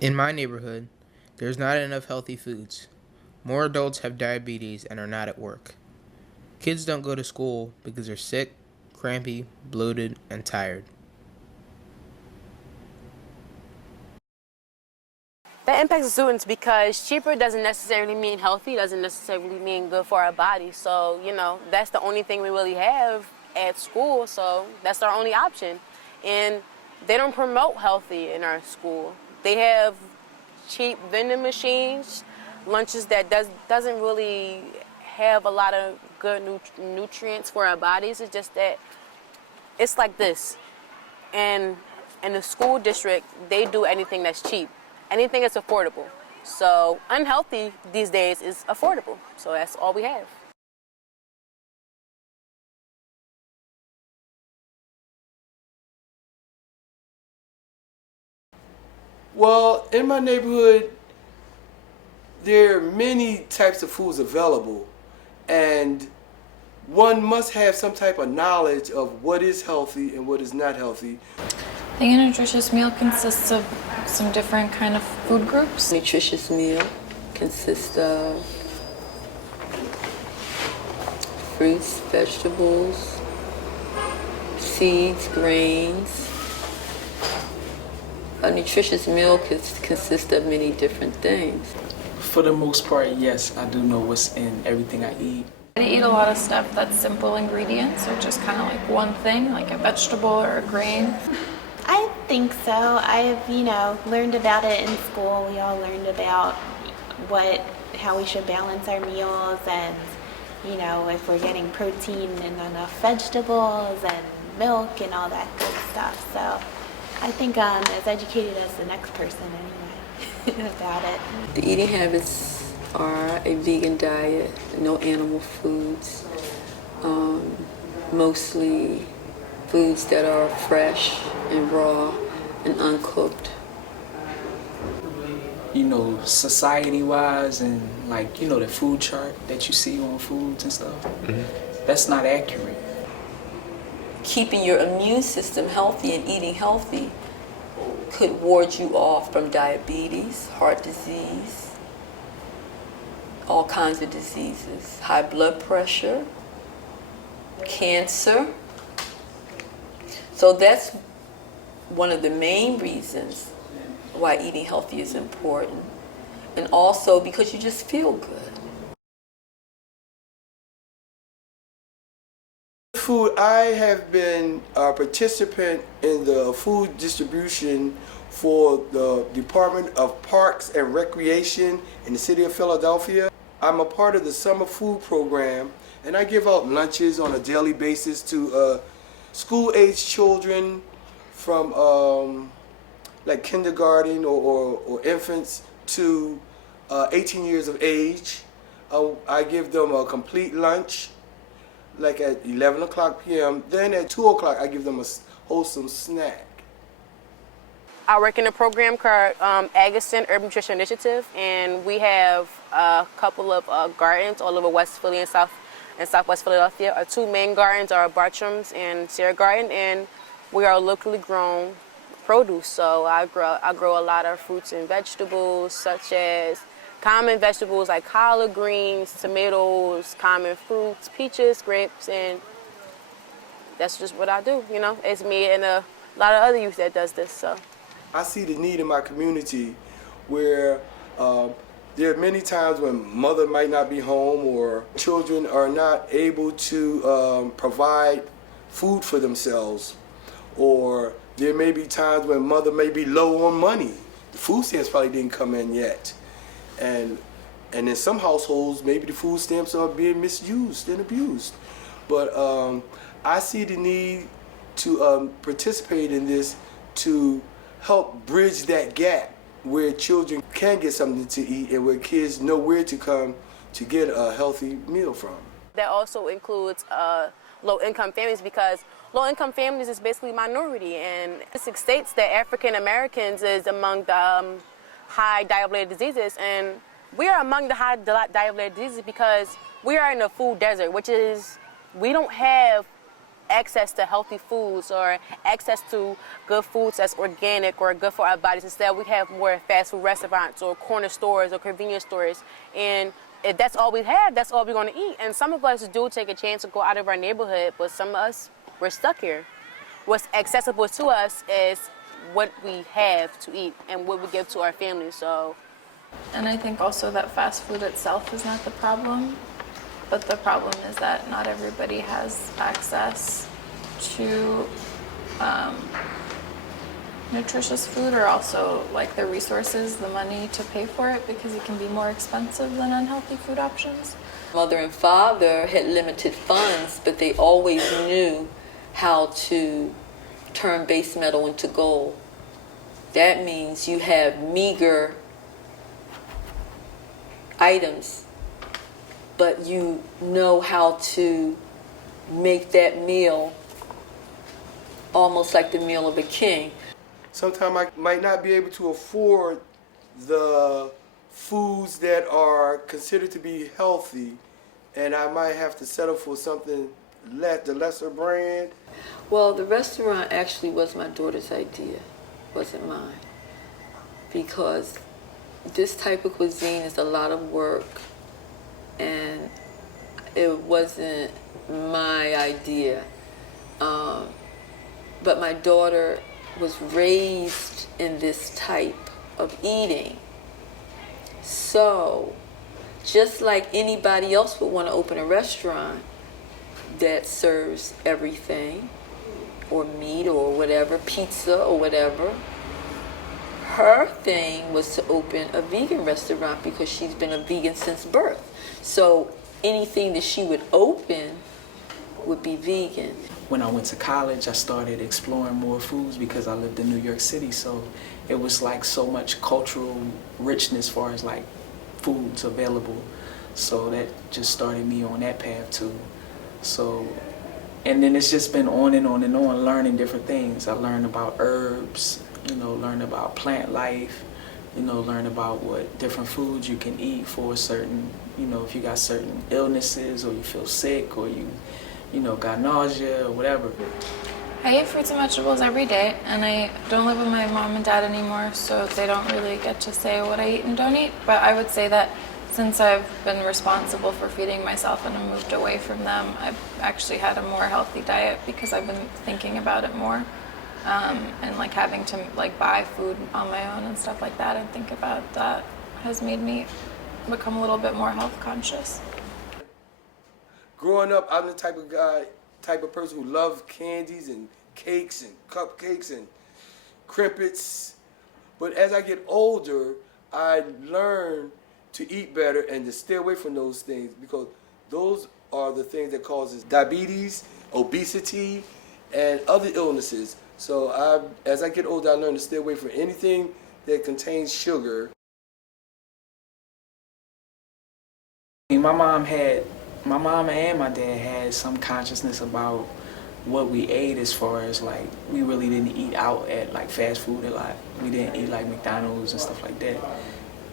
In my neighborhood, there's not enough healthy foods. More adults have diabetes and are not at work. Kids don't go to school because they're sick, crampy, bloated, and tired. That impacts students because cheaper doesn't necessarily mean healthy, doesn't necessarily mean good for our body. So, that's the only thing we really have at school, so that's our only option. And they don't promote healthy in our school. They have cheap vending machines, lunches that doesn't really have a lot of good nutrients for our bodies. It's just that it's like this. And in the school district, they do anything that's cheap. Anything that's affordable. So unhealthy these days is affordable. So that's all we have. Well, in my neighborhood, there are many types of foods available, and one must have some type of knowledge of what is healthy and what is not healthy. I think a nutritious meal consists of some different kind of food groups. Nutritious meal consists of fruits, vegetables, seeds, grains. A nutritious meal consists of many different things. For the most part, yes, I do know what's in everything I eat. I eat a lot of stuff that's simple ingredients, so just kind of like one thing, like a vegetable or a grain. I think so. I've, learned about it in school. We all learned about how we should balance our meals and, if we're getting protein and enough vegetables and milk and all that good stuff. So I think I'm as educated as the next person anyway about it. The eating habits are a vegan diet, no animal foods, mostly foods that are fresh and raw and uncooked. Society-wise and the food chart that you see on foods and stuff, that's not accurate. Keeping your immune system healthy and eating healthy could ward you off from diabetes, heart disease, all kinds of diseases, high blood pressure, cancer. So that's one of the main reasons why eating healthy is important. And also because you just feel good. Food, I have been a participant in the food distribution for the Department of Parks and Recreation in the city of Philadelphia. I'm a part of the summer food program, and I give out lunches on a daily basis to school-age children from like kindergarten or infants to 18 years of age. I give them a complete lunch, like at 11 o'clock p.m. Then at 2 o'clock, I give them a wholesome snack. I work in a program called Agassiz Urban Nutrition Initiative, and we have a couple of gardens all over West Philly and Southwest Philadelphia. Our two main gardens are Bartram's and Sierra Garden, and we are locally grown produce. So I grow a lot of fruits and vegetables, such as common vegetables like collard greens, tomatoes, common fruits, peaches, grapes, and that's just what I do. It's me and a lot of other youth that does this. So I see the need in my community where there are many times when mother might not be home or children are not able to provide food for themselves, or there may be times when mother may be low on money. The food stamps probably didn't come in yet. And in some households, maybe the food stamps are being misused and abused. But I see the need to participate in this to help bridge that gap where children can get something to eat and where kids know where to come to get a healthy meal from. that also includes low-income families, because low-income families is basically minority, and statistics states that African Americans is among the high diet-related diseases, and we are among the high diet-related diseases because we are in a food desert, which is we don't have access to healthy foods or access to good foods that's organic or good for our bodies. Instead, we have more fast food restaurants or corner stores or convenience stores. And if that's all we have, that's all we're going to eat. And some of us do take a chance to go out of our neighborhood, but some of us, we're stuck here. What's accessible to us is what we have to eat and what we give to our families. So, And I think also that fast food itself is not the problem, but the problem is that not everybody has access to nutritious food, or also like the resources, the money to pay for it, because it can be more expensive than unhealthy food options. Mother and father had limited funds, but they always knew how to turn base metal into gold. That means you have meager items, but you know how to make that meal almost like the meal of a king. Sometimes I might not be able to afford the foods that are considered to be healthy, and I might have to settle for something the lesser brand. Well, the restaurant actually was my daughter's idea, wasn't mine, because this type of cuisine is a lot of work, and it wasn't my idea. But my daughter was raised in this type of eating. So, just like anybody else would want to open a restaurant that serves everything, or meat or whatever, pizza or whatever, her thing was to open a vegan restaurant because she's been a vegan since birth. So anything that she would open would be vegan. When I went to college, I started exploring more foods because I lived in New York City. So it was like so much cultural richness as far as like foods available. So that just started me on that path too. So, and then it's just been on and on and on, learning different things. I learned about herbs, learn about plant life, learn about what different foods you can eat for certain, if you got certain illnesses or you feel sick or you got nausea or whatever. I eat fruits and vegetables every day, and I don't live with my mom and dad anymore, so they don't really get to say what I eat and don't eat. But I would say that since I've been responsible for feeding myself and I moved away from them, I've actually had a more healthy diet because I've been thinking about it more. And like having to like buy food on my own and stuff like that and think about that has made me become a little bit more health conscious. Growing up, I'm the type of person who loves candies and cakes and cupcakes and crimpets. But as I get older, I learn to eat better and to stay away from those things, because those are the things that causes diabetes, obesity, and other illnesses. So as I get older, I learn to stay away from anything that contains sugar. My mom and my dad had some consciousness about what we ate, as far as like we really didn't eat out at like fast food a lot. We didn't eat like McDonald's and stuff like that.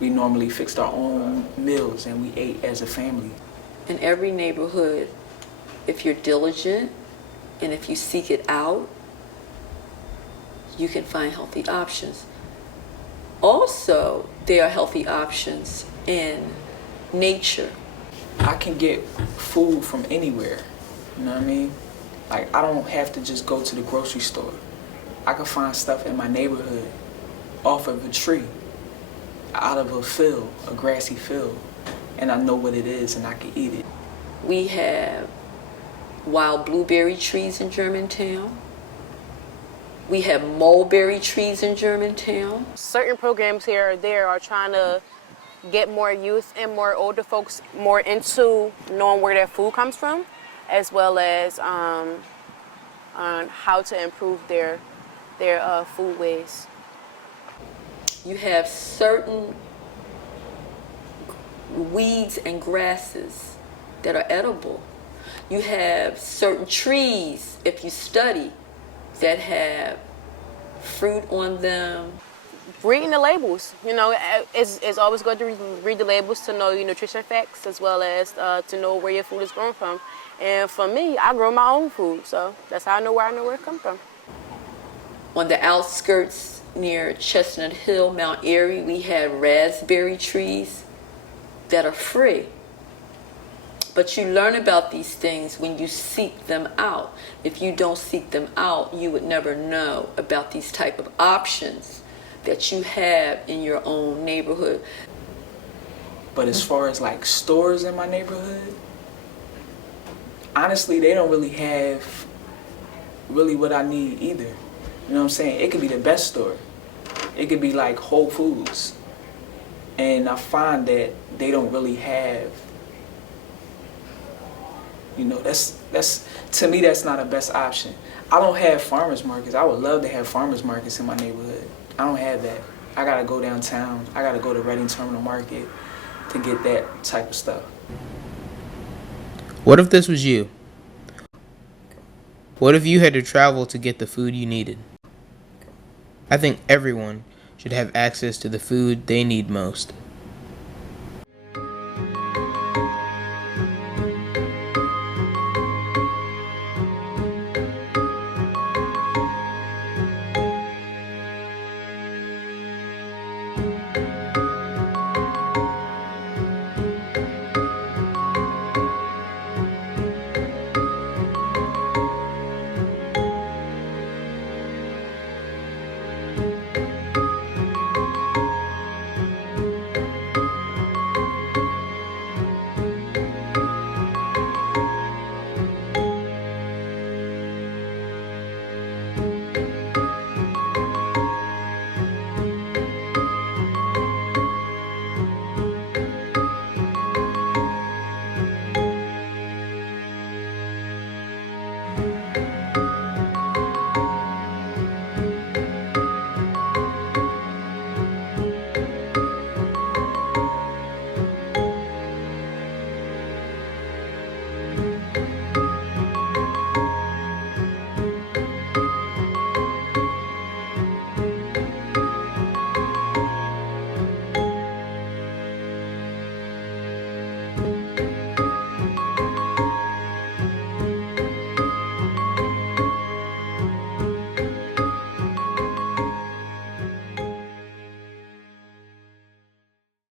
We normally fixed our own meals and we ate as a family. In every neighborhood, if you're diligent and if you seek it out, you can find healthy options. Also, there are healthy options in nature. I can get food from anywhere, you know what I mean? Like, I don't have to just go to the grocery store. I can find stuff in my neighborhood off of a tree, out of a field, a grassy field, and I know what it is and I can eat it. We have wild blueberry trees in Germantown. We have mulberry trees in Germantown. certain programs here or there are trying to get more youth and more older folks more into knowing where their food comes from, as well as on how to improve their food ways. You have certain weeds and grasses that are edible. You have certain trees, if you study, that have fruit on them. Reading the labels, it's always good to read the labels to know your nutrition facts, as well as to know where your food is grown from. And for me, I grow my own food, so that's how I know where it comes from. On the outskirts near Chestnut Hill, Mount Airy, we have raspberry trees that are free. But you learn about these things when you seek them out. If you don't seek them out, you would never know about these type of options that you have in your own neighborhood. But as far as like stores in my neighborhood, honestly, they don't really have really what I need either. You know what I'm saying? It could be the best store. It could be like Whole Foods. And I find that they don't really have, you know, that's to me, that's not a best option. I don't have farmers markets. I would love to have farmers markets in my neighborhood. I don't have that. I gotta go downtown. I gotta go to Reading Terminal Market to get that type of stuff. What if this was you? What if you had to travel to get the food you needed? I think everyone should have access to the food they need most.